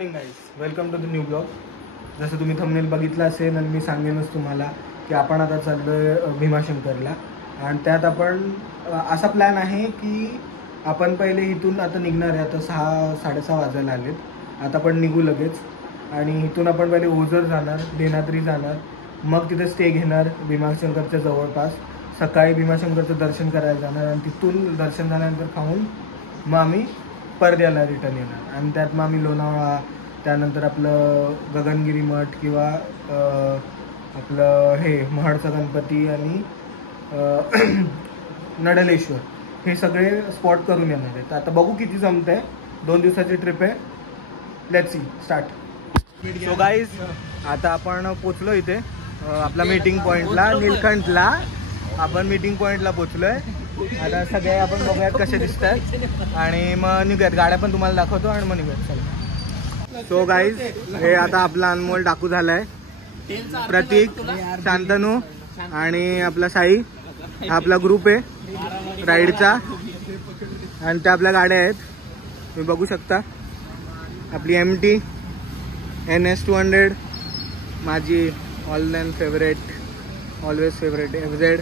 Welcome to the new blog. जसं तुम्ही thumbnail बघितलं असेल आणि मी सांगेनच तुम्हाला की आपण आता चाललोय भीमाशंकरला. आणि त्यात आपण असा प्लॅन आहे की आपण पहिले इथून आता निघणार आहे. आता 6-6:30 वाजायला आलेत. आता आपण निघू लगेच आणि इथून आपण पहिले ओझर जाणार, लेण्याद्री जाणार, मग तिथे स्टे घेणार भीमाशंकरच्या जवळपास. सकाळी भीमाशंकरचं दर्शन करायला जाणार आणि तिथून दर्शन झाल्यानंतर खाऊन मग आम्ही परद्याला रिटर्न येणार. आणि त्यात मग आम्ही लोणावळा, त्यानंतर आपलं गगनगिरी मठ किंवा आपलं हे महाडचा गणपती आणि नडलेश्वर हे सगळे स्पॉट करून येणार आहेत. आता बघू किती जमतं आहे. 2 दिवसाची ट्रिप आहे. Let's see start. So guys, आता आपण पोचलो इथे आपला मीटिंग पॉईंटला, नीलकंठला. आपण मीटिंग पॉईंटला पोचलो आहे. आता सगळे आपण बघूयात कसे दिसत आहेत आणि मग निघूयात. गाड्या पण तुम्हाला दाखवतो आणि मग निघूयात. चला. सो गाईज, हे आता आपला अनमोल डाकू झाला आहे. प्रतीक, शांतनू आणि आपला साई हा आपला ग्रुप आहे राईडचा. आणि त्या आपल्या गाड्या आहेत, तुम्ही बघू शकता. आपली MT NS 200, माझी all time favourite, always favourite FZ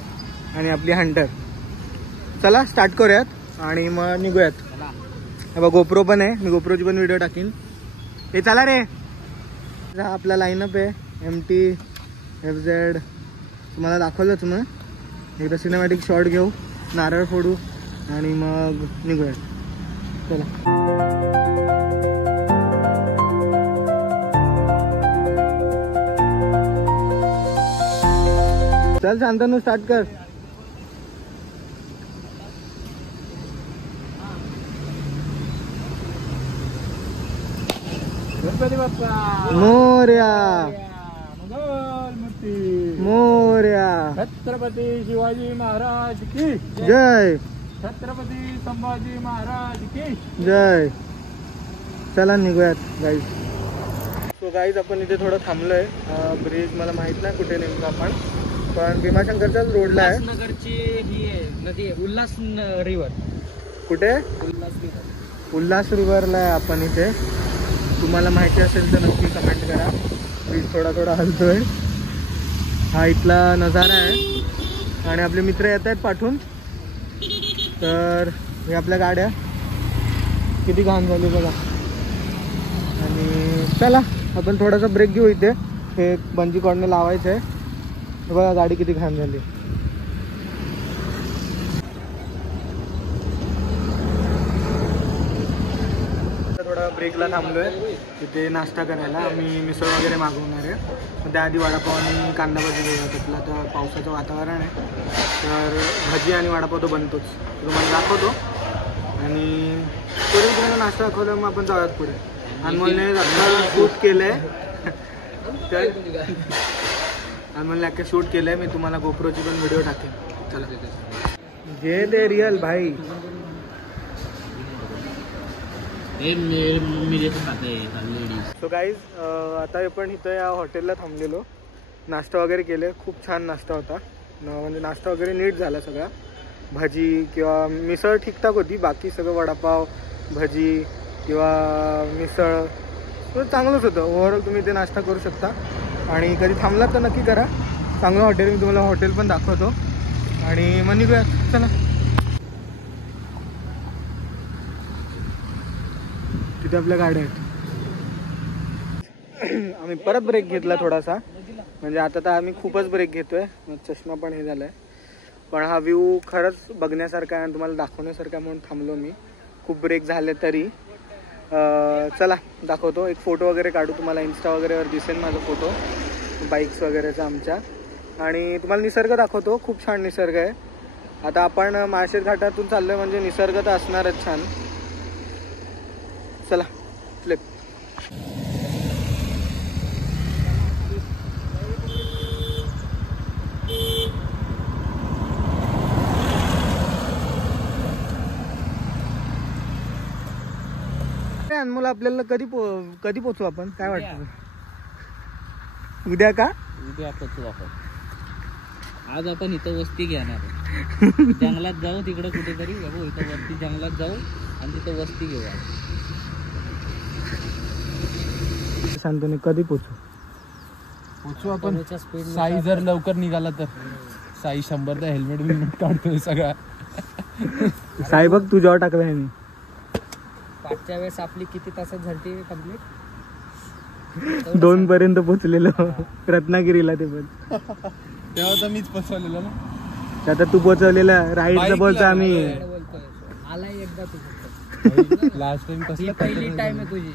आणि आपली हंटर. चला स्टार्ट करूयात आणि मग निघूयात. हे बघ गोप्रो पण आहे, मी गोप्रोची पण व्हिडिओ टाकीन. हे चला रे. हा आपला लाईनअप आहे. MT FZ तुम्हाला दाखवलंच. मग एकदा सिनेमॅटिक शॉट घेऊ, नारळ फोडू आणि मग निघूयात. चला. चल शांतनू, स्टार्ट कर. गणपती बाप्पा मोरया, मोरया. छत्रपती शिवाजी महाराज की जय. छत्रपती संभाजी महाराज की जय. चला निघूयात गाईज. सो गाईज, आपण इथे थोडं थांबलोय. ब्रिज मला माहित नाही कुठे नेमकं आपण, पण भीमाशंकरच्याच रोडला आहे. उल्हासनगरची ही नदी आहे, उल्हास रिव्हर. कुठे? उल्हास रिव्हर. उल्हास रिव्हरला आहे आपण इथे. तुम्हाला माहिती असेल तर नक्की कमेंट करा. ब्रिज थोडा थोडा हलतोय. हा इथला नजारा आहे आणि आपले मित्र येत आहेत पाठवून. तर हे आपल्या गाड्या किती घाण झाली बघा. आणि चला आपण थोडासा ब्रेक घेऊ. इथे हे बंजी कॉर्नर लावायचं आहे. बघा गाडी किती घाण झाली. थोडा ब्रेकला थांबलोय तिथे नाश्ता करायला. आम्ही मिसळ वगैरे मागवणार आहे. त्याआधी वडापाव आणि कांदा भजी घेऊया. तिथलं आता पावसाचं वातावरण आहे तर भजी आणि वडापाव तो बनतोच, तुम्हाला दाखवतो. आणि पुढे तुम्हाला नाश्ता दाखवला मग आपण जाऊयात पुढे. अनमोलने शूट केलं आहे तर अनमोलने अख्खं शूट केलं आहे. मी तुम्हाला गोप्रोची पण व्हिडिओ टाकेन. चला. जे ते रिअल भाई. सो गाईज, आता आपण इथं या हॉटेलला थांबलेलो. नाश्ता वगैरे केले. खूप छान नाश्ता होता. म्हणजे नाश्ता वगैरे नीट झाला सगळा. भजी किंवा मिसळ ठीकठाक होती. बाकी सगळं वडापाव, भजी किंवा मिसळ चांगलंच होतं. ओव्हरऑल तुम्ही इथे नाश्ता करू शकता. आणि कधी थांबलात तर नक्की करा. चांगलं हॉटेल, मी तुम्हाला हॉटेल पण दाखवतो. आणि मग निघूया. चला. तिथे आपल्या गाड्या आहेत. आम्ही परत ब्रेक घेतला थोडासा. म्हणजे आता तर आम्ही खूपच ब्रेक घेतोय. चष्मा पण हे झालाय. पण हा व्ह्यू खरंच बघण्यासारखा आहे आणि तुम्हाला दाखवण्यासारखा म्हणून थांबलो मी. खूप ब्रेक झाले तरी. चला दाखवतो. एक फोटो वगैरे काढू. तुम्हाला इन्स्टा वगैरेवर दिसेल माझा फोटो बाईक्स वगैरेचा आमच्या. आणि तुम्हाला निसर्ग दाखवतो. खूप छान निसर्ग आहे. आता आपण माळशेज घाटातून चाललोय म्हणजे निसर्ग तर असणारच छान. चला फ्लिप. अनमोल, आपल्याला कधी पोचू आपण? काय वाटतं? उद्या का? उद्या पोचू आपण. आज आपण इथं वस्ती घेणार. जंगलात जाऊ तिकडे कुठेतरी. इथं वरती जंगलात जाऊ आणि तिथं वस्ती घेऊ. शांतने कधी पोचू आपण साई जर लवकर निघाला तर साई 100दा हेल्मेट बिल्मेट काढतोय सगळा. साई बघ तुझ्यावर टाकलाय मी. पाचच्या वेळेस आपली किती तासात झाली कंप्लीट? 2 पर्यंत पोचलेलो रत्नागिरीला. ते पण तेव्हा तर मीच पोचवलेलो ना. आता तू पोचवलेला राईडचा बोलतो आम्ही. आला एकदा तू फक्त. लास्ट टाइम कसं पहिली टाइम आहे तुझी.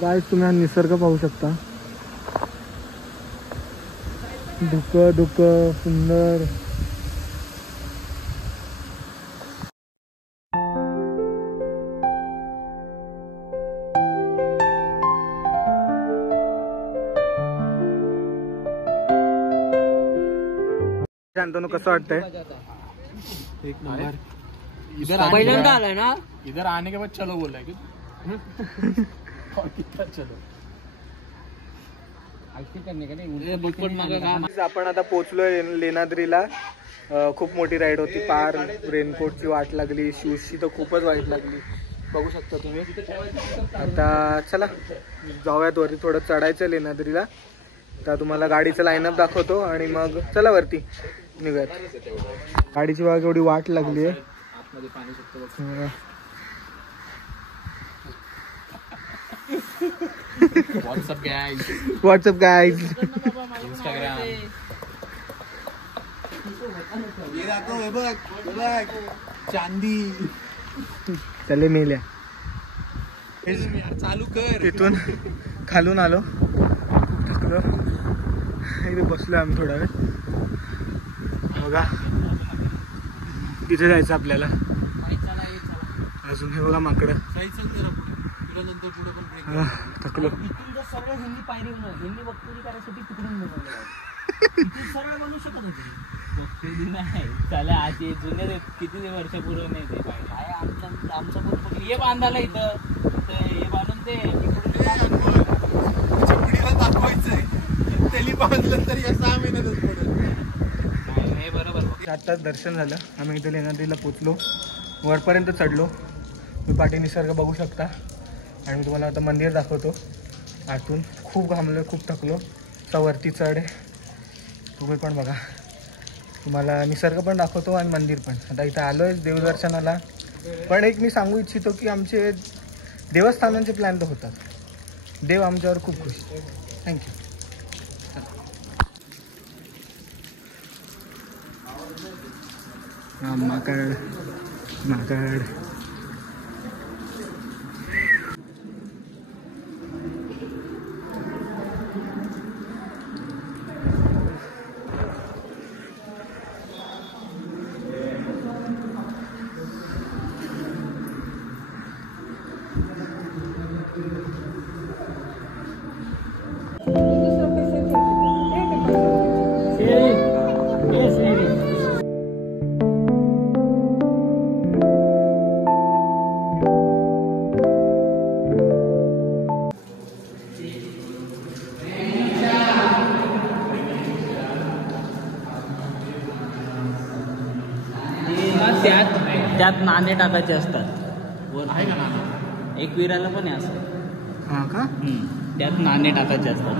गाईस तुम्ही हा निसर्ग पाहू शकता. धुकं सुंदर. शांतनु कसं वाटतंय? एक नंबर. पहिल्यांदा आलाय ना. इधर आने के बाद चलो बोल रहा है और कितना चलो. आपण आता पोहोचलोय लेणाद्रीला. खूप मोठी राईड होती. पार रेनकोटची वाट लागली. शूजची तर खूपच वाईट लागली. बघू शकता तुम्ही. आता चला जाऊयात वरती. थोडं चढायचं लेणाद्रीला. तर तुम्हाला गाडीचं लाईनअप दाखवतो आणि मग चला वरती निघूयात. गाडीची बघा एवढी वाट लागली आहे. WhatsApp guys Instagram. चांदी चले मेल्या. चालू कर. तिथून खालून आलो. थकलो. इथे बसलो आम्ही थोडा वेळ. बघा तिथे जायचं आपल्याला. अजून हे बघा माकडं. थकलो. सरळ हिंदी पायरी हिंदी वक्तव्य करायसाठी तिकडून सरळ बनवू शकत होती. वक्तव्य नाही त्याला आधी जुने किती वर्षापूर्वी नाही ते पाहिजे. आमचं पण हे बांधायला इथं हे बांधून ते दाखवायचंय. तेली बांधलं तरी 6 महिन्यातच पडेल. हे बरोबर. आत्ताच दर्शन झालं. आम्ही इथे लेणाद्रीला पोचलो. वरपर्यंत चढलो. मी पाठी निसर्ग बघू शकता. आणि मी तुम्हाला आता मंदिर दाखवतो आतून. खूप घामलो, खूप थकलो. वरती चढ आहे. तुम्ही पण बघा. तुम्हाला निसर्ग पण दाखवतो आणि मंदिर पण. आता इथं आलो आहे देवदर्शनाला. पण एक मी सांगू इच्छितो की आमचे देवस्थानांचे प्लॅन तर होतात. देव आमच्यावर खूप खुश. थँक्यू. माकड माकड. त्यात नाणे टाकायचे असतात. एक विराला पण आहे असं. हां का? त्यात नाणे टाकायचे असतात.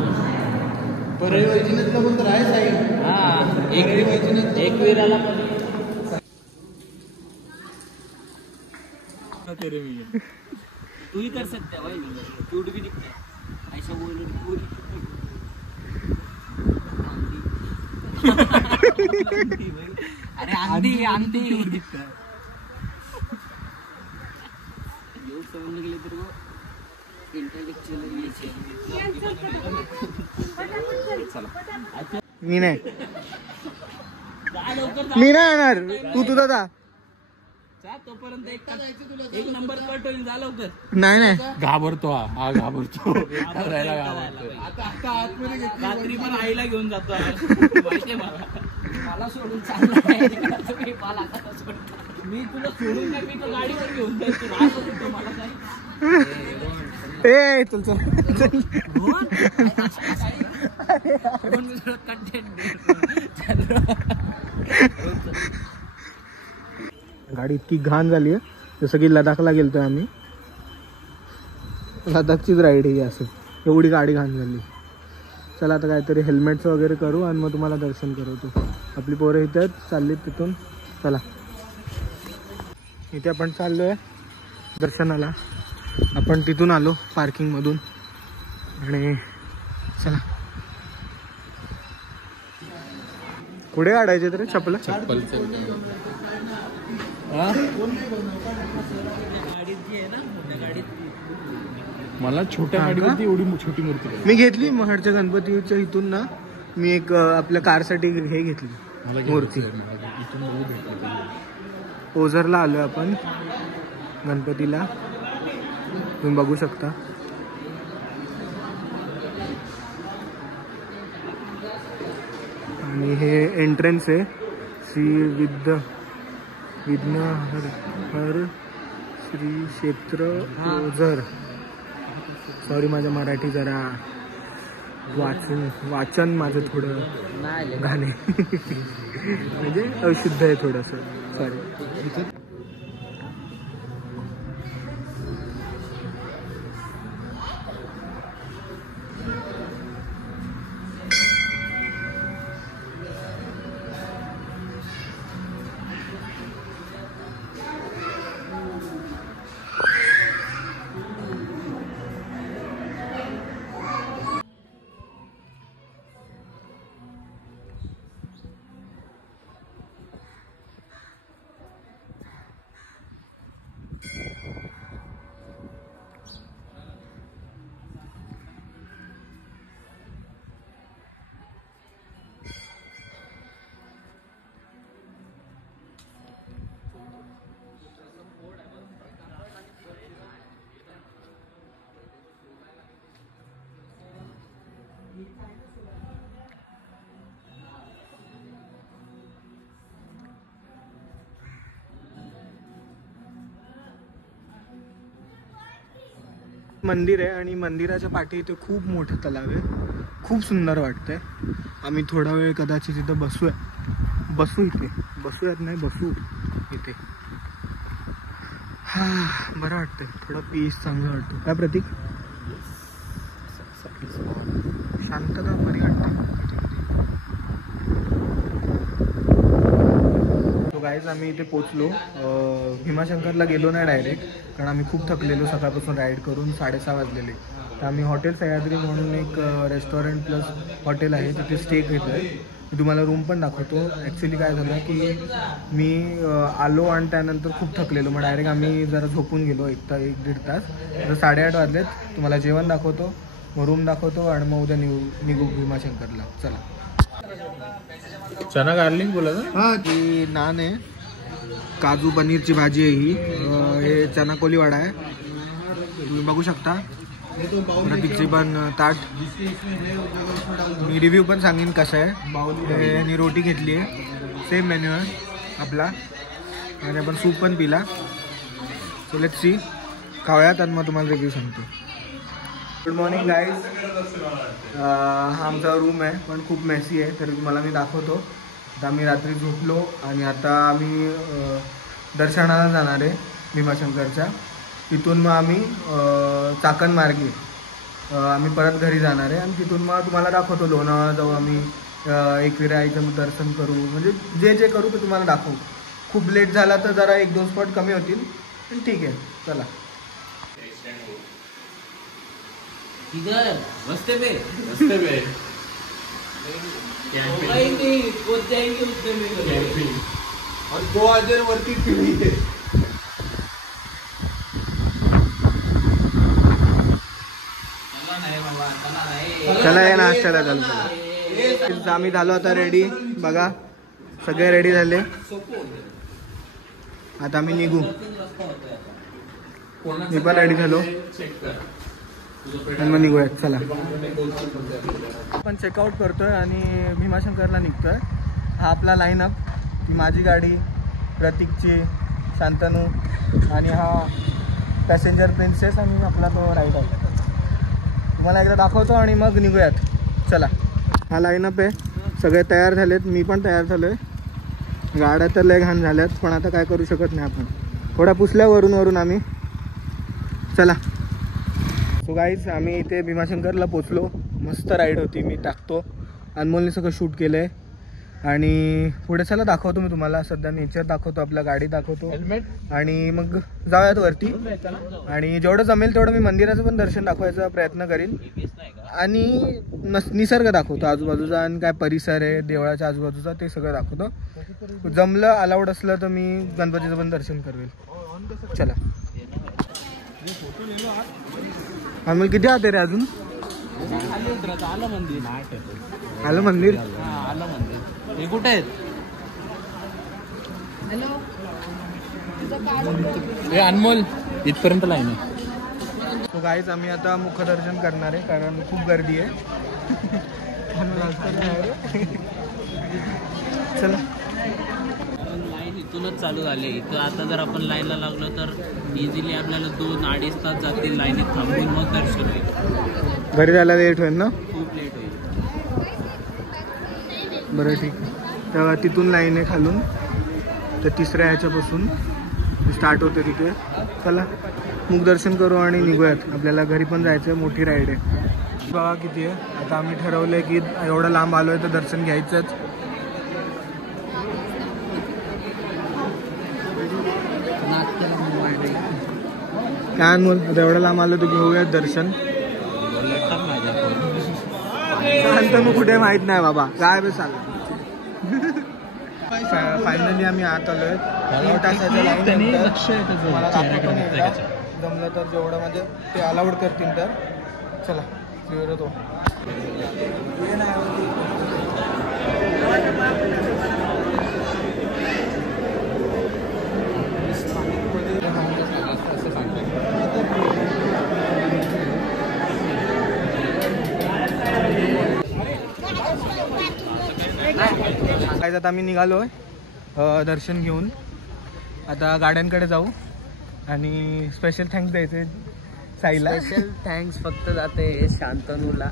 हा एक विराला पण. तू ही कर सकते भाई. क्यूट भी दिखता है ऐसा बोल. अरे आंधी आंधी दिखता है. योग समझने के लिए तेरे को इंटेलेक्चुअल मी नाही येणार. तू तुझा जा. तोपर्यंत एक नंबर कट होईल. जा लवकर. नाही घाबरतो. हा घाबरतो. रात्री पण आईला घेऊन जातो. माहितीये मला सोडून चालला. मी तुला सोडून नाही. मी तो गाडीवर घेऊन जायचो. मला काय गाडी इतकी घाण झाली आहे. जसं की लडाखला गेलतोय आम्ही. लडाखचीच राईड ही असं, एवढी गाडी घाण झाली. चला आता काहीतरी हेल्मेटचं वगैरे करू आणि मग तुम्हाला दर्शन करवतो. आपली पोरं इथे चाललीत तिथून. चला इथे आपण चाललो आहे दर्शनाला. आपण तिथून आलो पार्किंगमधून आणि चला पुढे काढायचे तर चप्पल. गाडीत जी आहे ना मोठ्या गाडीत मला छोट्या हा का? गाडीवरती एवढी छोटी मूर्ती पाहिजे. मी घेतली महडच्या गणपतीच्या इथून ना. मी एक आपल्या कारसाठी हे घेतली मूर्ती. इथून बघू भेटली. ओझरला आलो आपण गणपतीला, तुम्ही बघू शकता. आणि हे एंट्रन्स आहे श्री विघ्नहर श्री क्षेत्र ओझर. सॉरी माझं मराठी जरा वाचन माझं थोडं घाणे म्हणजे अशुद्ध आहे थोडंसं, सॉरी. मंदिर आहे आणि मंदिराच्या पाठी इथे खूप मोठं तलाव आहे. खूप सुंदर वाटतंय. आम्ही थोडा वेळ कदाचित इथं बसू इथे बसू इथे. हा बरं वाटतंय, थोडं पीस चांगलं वाटतं. काय प्रतीक? शांतता बरी वाटते. गाईज आम्ही इथे पोचलो. भीमाशंकरला गेलो नाही डायरेक्ट, कारण आम्ही खूप थकलेलो सकाळपासून राईड करून. 6:30 वाजलेले. तर आम्ही हॉटेल सह्याद्री म्हणून एक रेस्टॉरंट प्लस हॉटेल आहे, तिथे स्टे घेतो आहे. मी तुम्हाला रूम पण दाखवतो. ॲक्च्युली काय झालं की मी आलो आणि त्यानंतर खूप थकलेलो, मग डायरेक्ट आम्ही जरा झोपून गेलो 1-1.5 तास. तर 8:30 वाजलेत. तुम्हाला जेवण दाखवतो, मग रूम दाखवतो आणि मग उद्या निघू भीमाशंकरला. चला. चना गार्लिक बोला ना. हां ती नान आहे, काजू पनीरची भाजी आहे ही. हे चना कोली वाडा आहे, तुम्ही बघू शकता. प्रतीकची पण ताट. मी रिव्ह्यू पण सांगेन कसं आहे. आणि रोटी घेतली आहे, सेम मेन्यू आहे आपला. आणि आपण सूप पण पिला. सो लेट्स सी, खाऊयात आणि मग तुम्हाला रिव्ह्यू सांगतो. Good morning guys. हा आमचा रूम आहे, पण खूप मेसी आहे, तर तुम्हाला मी दाखवतो. आता आम्ही रात्री झोपलो आणि आता आम्ही दर्शनाला जाणार आहे भीमाशंकरच्या. तिथून मग आम्ही चाकणमार्गे आम्ही परत घरी जाणार आहे. आणि तिथून मग तुम्हाला दाखवतो लोणावळा जाऊ आम्ही, एकविरा आईचं दर्शन करू, म्हणजे जे करू ते तुम्हाला दाखवू. खूप लेट झाला तर जरा 1-2 स्पॉट कमी होतील, पण ठीक आहे. चला. इधर रस्ते पे और 2000 वरती फिरली आहे. चला या नाश्त्याला चालतो. आम्ही झालो आता रेडी. बघा सगळे रेडी झाले. आता आम्ही निघू. मी पण रेडी झालो आणि मग निघूयात. चला. आपण चेकआउट करतोय आणि भीमाशंकरला निघतोय. हा आपला लाईनअप. ती माझी गाडी, प्रतीकची, शांतनू आणि हा पॅसेंजर प्रिन्सेस आणि आपला तो रायडर. तुम्हाला एकदा दाखवतो आणि मग निघूयात. चला. हा लाईनअप आहे. सगळे तयार झालेत, मी पण तयार झालो आहे. गाड्या तर लय घाण झाल्यात, पण आता काय करू शकत नाही आपण. थोडा पुसल्या वरून आम्ही. चला. सो गाईज आम्ही इथे भीमाशंकरला पोचलो. मस्त राईड होती. मी टाकतो. अनमोलने सगळं शूट केलं आहे. आणि पुढे चला दाखवतो मी तुम्हाला. सध्या नेचर दाखवतो, आपला गाडी दाखवतो हेल्मेट आणि मग जाऊयात वरती. आणि जेवढं जमेल तेवढं मी मंदिराचं पण दर्शन दाखवायचा प्रयत्न करीन. आणि निसर्ग दाखवतो आजूबाजूचा आणि काय परिसर आहे देवळाच्या आजूबाजूचा ते सगळं दाखवतो. जमलं अलाउड असलं तर मी गणपतीचं पण दर्शन करेल. चला. आम्ही किती आते रे अजून? आलं मंदिर. आलं मंदिर. आलं मंदिर. हे कुठे आहेत? हे अनमोल इथपर्यंत लाईन आहे. तो गाईज आम्ही आता मुखदर्शन करणार आहे कारण खूप गर्दी आहे. चला. लाईन इथूनच चालू झाली. इथं आता जर आपण लाईनला लागलो तर इझिली आपल्याला 2-2.5 तास जातील लाईनीत थांबून मग दर्शन होईल. घरी जायला लेट होईल ना? खूप लेट होईल. बरं ठीक. तेव्हा तिथून लाईन आहे खालून तर तिसऱ्या ह्याच्यापासून स्टार्ट होते तिथे. चला मुखदर्शन करू आणि निघूयात. आपल्याला घरी पण जायचं. मोठी राईड आहे. बघा किती आहे. आता आम्ही ठरवलं आहे की एवढं लांब आलो आहे तर दर्शन घ्यायचंच. काय अनमोल आता एवढं लांब आलो तर घेऊयात दर्शन. मग कुठे माहित नाही बाबा काय बे चाललं. फायनली आम्ही आत आलोय. 3 तासाच्या लाईन मला दाखवतो नाही का? जमलं तर जेवढं म्हणजे ते अलाउड करतील तर. चला क्लिअर होतो. काय आता आम्ही निघालोय दर्शन घेऊन. आता गाड्यांकडे जाऊ आणि स्पेशल थँक्स द्यायचे साईला. स्पेशल थँक्स फक्त जाते शांतनूला.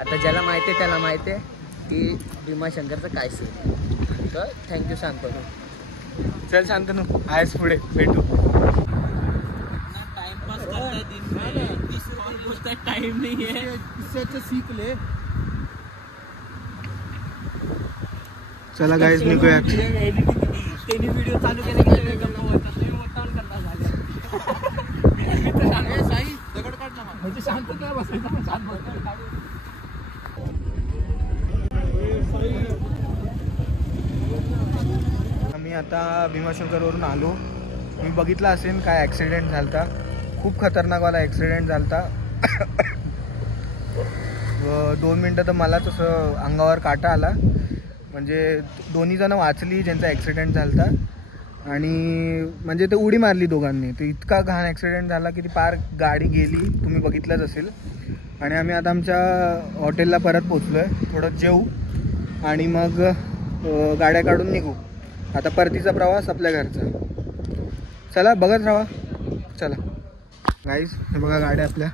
आता ज्याला माहिती आहे त्याला माहिती आहे की भीमाशंकरचं काय सीन. तर थँक्यू शांतनू. चल शांतनू आहेस पुढे भेटू. टाइमपास करता टाइम नाही आहे. सीख ले. चला गाईज निघूयात. त्यांनी व्हिडिओ चालू केला की गप्पा होतात. म्हणजे शांत काय बसायचं. आम्ही आता भीमाशंकरवरून आलो. मी बघितला असेल काय ॲक्सिडेंट झालता. खूप खतरनाकवाला ॲक्सिडेंट झालता. 2 मिनटं तर मलाच असं अंगावर काटा आला. म्हणजे 2 जणं वाचली ज्यांचा ॲक्सिडेंट झालता. आणि म्हणजे ते उडी मारली दोघांनी. ते इतका घाण ॲक्सिडेंट झाला की ती पार गाडी गेली. तुम्ही बघितलंच असेल. आणि आम्ही आता आमच्या हॉटेलला परत पोचलो आहे. थोडं जेवू आणि मग गाड्या काढून निघू. आता परतीचा प्रवास आपल्या घरचा. चला बघत राहा. चला गाईज हे बघा गाड्या आपल्या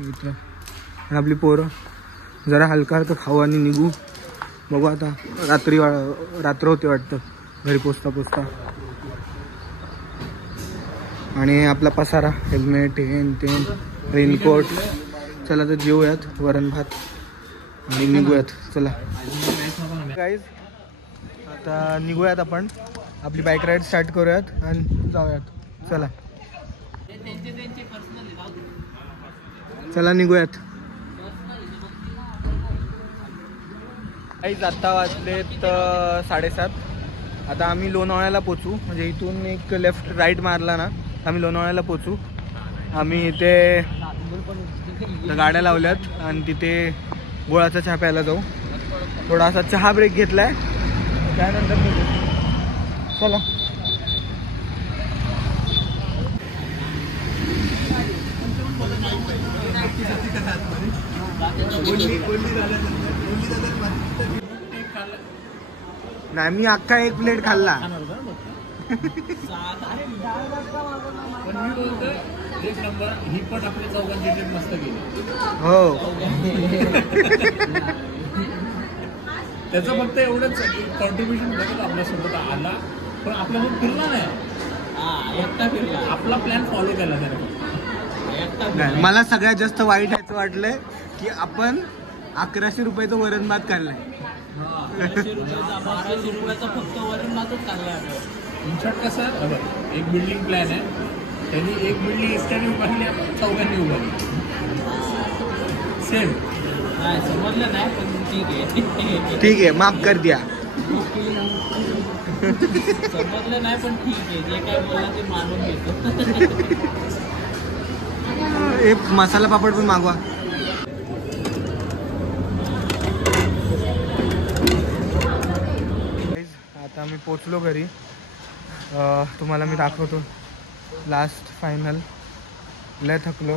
इथं. आणि आपली पोरं जरा हलका तर खाऊ आणि निघू. बघू आता रात्र होते वाटतं घरी पोचता पोचता. आणि आपला पसारा हेल्मेट हेन तेन रेनकोट. चला तर जेवूयात वरण भात आणि निघूयात. चला गाईज आता निघूयात. आपण आपली बाईक राईड स्टार्ट करूयात आणि जाऊयात. चला चला निघूयात. गाईज आत्ता वाजलेत 7:30. आता आम्ही लोणावळ्याला पोचू. म्हणजे इथून एक लेफ्ट राईट मारला ना आम्ही लोणावळ्याला पोचू. आम्ही इथे गाड्या लावल्यात आणि तिथे गुळाचा चहा प्यायला जाऊ. थोडासा चहा ब्रेक घेतलाय त्यानंतर निघू. चला नाही मी अख्खा 1 प्लेट खाल्ला. एक नंबर. ही पण आपल्या चौघांची ट्रिप मस्त गेली. हो त्याचं फक्त एवढंच कॉन्ट्रीब्युशन बघत आपल्यासोबत आला पण आपल्यासोबत फिरला नाही. एकटा फिरला. आपला प्लॅन फॉलो केला त्याने. नाही, मला सगळ्यात जास्त वाईट याचं वाटलंय की आपण 1100 रुपयाचं वरण भात काढलाय. 1200 रुपयाचा फक्त वरण भातच चाललाय आपलं. इनशॉर्ट कसं एक बिल्डिंग प्लॅन आहे, त्यांनी एक बिल्डिंग एकट्याने उभारली, आपण चौघांनी उभारली. सेम. नाही समजलं नाही पण ठीक आहे, माफ कर द्या. समजलं नाही पण ठीक आहे, जे काय बोलला ते मानून घेतो. एक मसाला पापड पण मागवा. आता मी पोचलो घरी. तुम्हाला मी दाखवतो लास्ट फायनल. लय थकलो,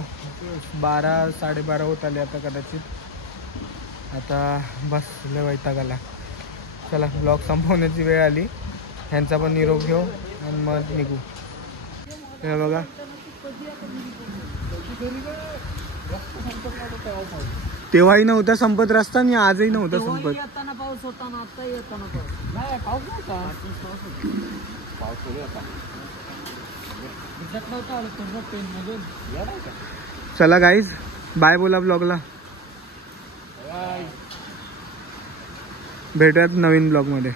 12-12:30 होत आले आता कदाचित. आता बस लय वैताग आला. चला ब्लॉग संपवण्याची वेळ आली. ह्यांचा पण निरोप घेऊ आणि मग निघू. हे बघा तेव्हाही नव्हता संपत रस्ता आणि आजही नव्हता संपत. येताना पाऊस होता ना, आता येताना पाऊस नाही पाऊस नव्हता. पाऊस होता. चला गाईज, बाय बोला ब्लॉगला. भेटूयात नवीन ब्लॉगमध्ये.